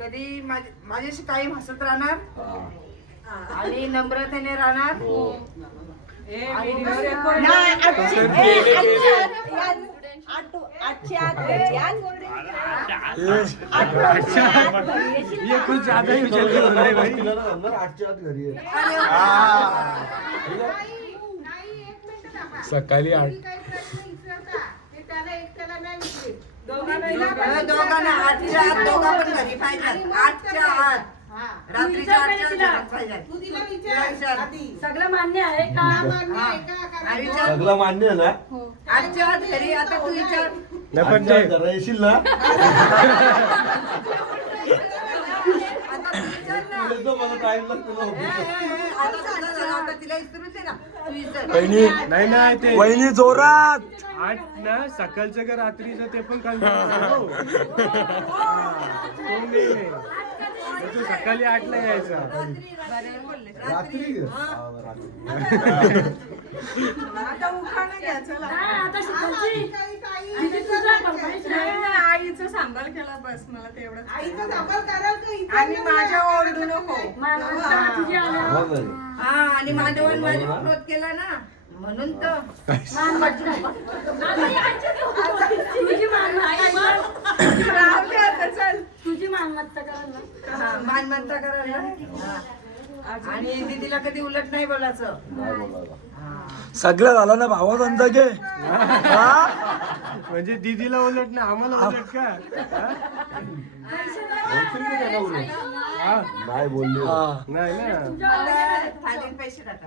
कधी माझ्याशी कायम हसत राहणार आणि नम्रतेने राहणार. कुछ ज्यादा ही उछल रहा है भाई. सकाळी 8 दोघांना 8च्या आत दोघा पण घरी पाहिजे. 8च्या आत रात्रीच्या 8च्या आत पाहिजे. सगळं मान्य आहे का? सगळं मान्य आहे ना? 8च्या आत घरी. आता तू विचार नाही पण ते येशील ना? मला टाइम लागतो. तिला विचारून दे ना. तू विचार. वहिनी नाही नाही ते वहिनी जोरात 8 ना सकाळचं का रात्रीचं ते पण काल तू सकाळी 8 ला यायचा. रात्री आता उखाणा घ्या चला. आता शिकायची. आईचा सांभाळ केला बस. मला तेवढं आईचा सांभाळ कराल का? आणि माझ्या ओरडू नको. तुझी आल्यावर हा आणि माझ्यावर माझी विरोध केला ना म्हणून तर तुझी तुझी मालमत्ता करायला. मानमंता करायला. आणि दीदीला कधी उलट नाही बोलायचं. सगळं झालं ना भावांचा घे. म्हणजे दीदीला उलट ना आम्हाला उलट का? हा? नाही बोलली. नाही ना. थालीत पैसे टाका.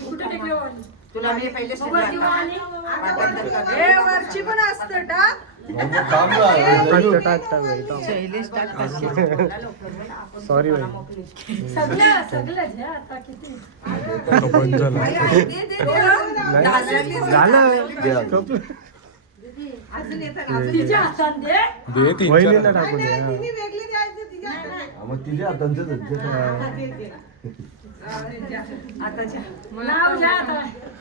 कुठे टेकले वाली? तुला मी पहिले वरची पण असतं टाक. काम सॉरी भाई. सगळं सगळं जे आता किती बंद झालं. तिच्या हातात दे. दे तीन वहिनीला टाकून दे. मग तिच्या हातांचं नाव घ्या आता.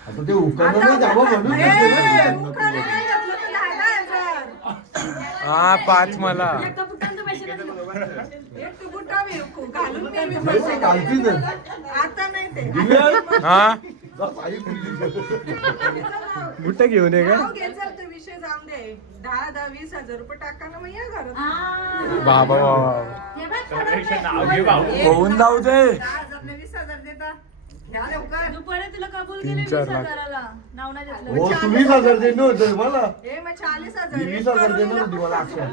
आता ते उकाळलं नाही जावं म्हणून हा 5 मला. एका बुटांचं पैसे देतो. घालतीच आता नाही ते हा बुट्टा घेऊन ये का? विषय जाऊन दे. 10-20 हजार रुपये टाका ना मग या घरात. बाबा हे बघ, थोडं होऊन जाऊ दे. 20,000 देता. द्या लवकर. दुपारी तुला कबूल केले 3-4 लाख. 20,000ला. नाव नाही घेतलं. हो तू 20,000 देणं होतं मला. मग 40,000 मी 20,000 देणार होती मला अक्षर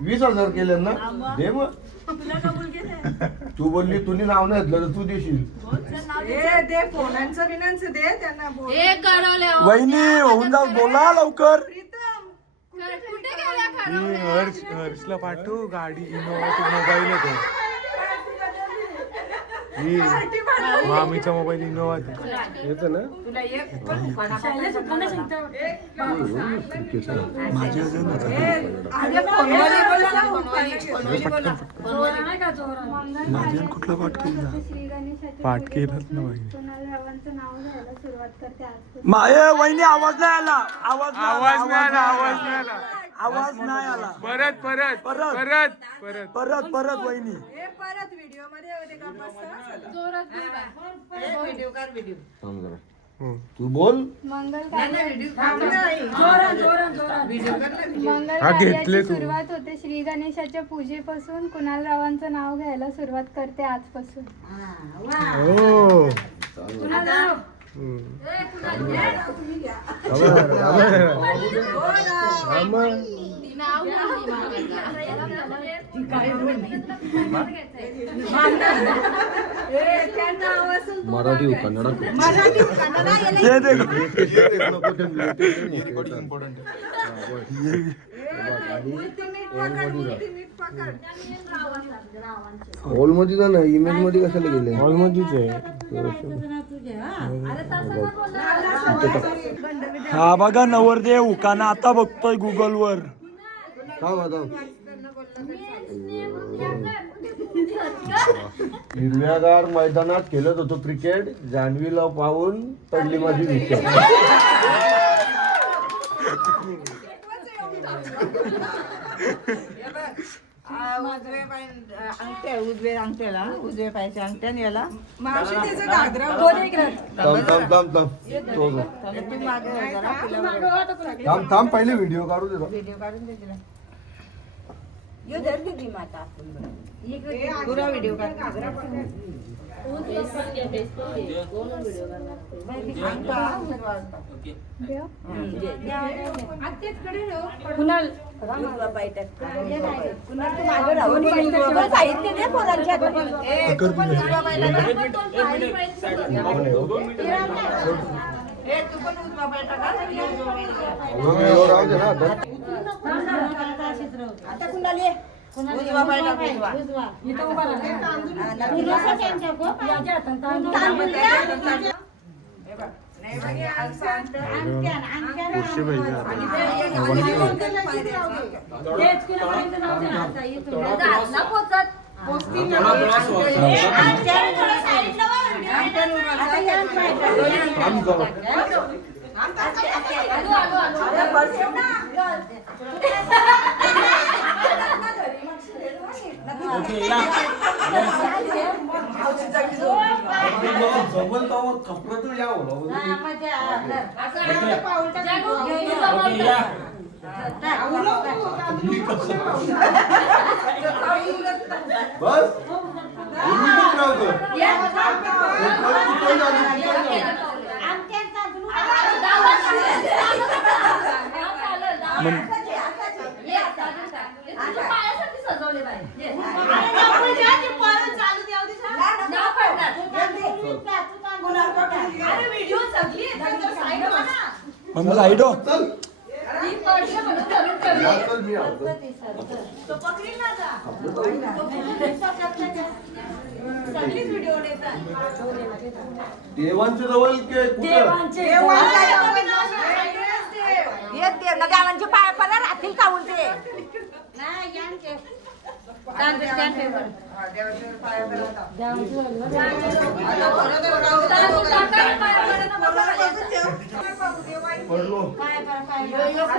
20,000 केले ना दे मग. तुला कबूल केले. तू बोलली तुम्ही नाव नाही घेतलं तर तू देशील. दे फोनांचं बिनांचं दे त्यांना बोल. वहिनी होऊन जाऊ बोला लवकर. हर्षला पाठव गाडी इनोवा मोबाईल येतो. मामीचा मोबाईल इनोवा येतो ना. तुला एक शैलेश उखाणा सांगतो. जोरा नाही का जोरा? माझ्या कुठला पाठ केला पाठ केलाच ना बाई. माये वहिनी आवाज नाही आला. आवाज नाही आवाज आला. नाही आला. आवाज नाही आला. आवाज नाही आला. परत परत परत. परत परत परत परत वहिनी परत व्हिडिओ मध्ये होते का बस. व्हिडिओ कर व्हिडिओ. थांब जरा. तू बोल. व्हिडिओ जोरा जोरा जोरा. मंगल हा, घेतले कार्याची तू. सुरुवात होते श्री गणेशाच्या पूजेपासून. कुणाल रावांचं नाव घ्यायला सुरुवात करते आजपासून. हो कुणाल राव? मराठी कन्नड ये दे. हॉल मध्ये जा ना. इमेज मध्ये कशाला गेले. हॉल मध्येच आहे. हा बघा नवरदेव उखाणा आता बघतोय गुगल वर. थांब आता. हिरव्यागार मैदानात खेळत होतो क्रिकेट, जान्हवीला पाहून पडली माझी विकेट. उजवे अंगठ्याला उजवे पायाच्या अंगठ्याने याला दोन एक राहत. थांब तो जो. तू मागे जरा थांब पहिले व्हिडिओ काढू दे. व्हिडिओ काढून दे तिला. यो धरली ती माता पुरा व्हिडिओ काढ. कुणाल राहू दे ना. आता कुणाला उजवा पाय टाक उजवा. इथं उभा राहा. याच्या हातात तांदूळ. खुशी पाहिजे तेच कुणापर्यंत नाव द्या. थांब जरा. जमल तर कपडं तर यावं. बस मग साईड हो. चल चल मी आवडतो. देवांच्या जवळ के कुठं देवांचे देवांचे पाय पडा राहतील का उलटे पडलो.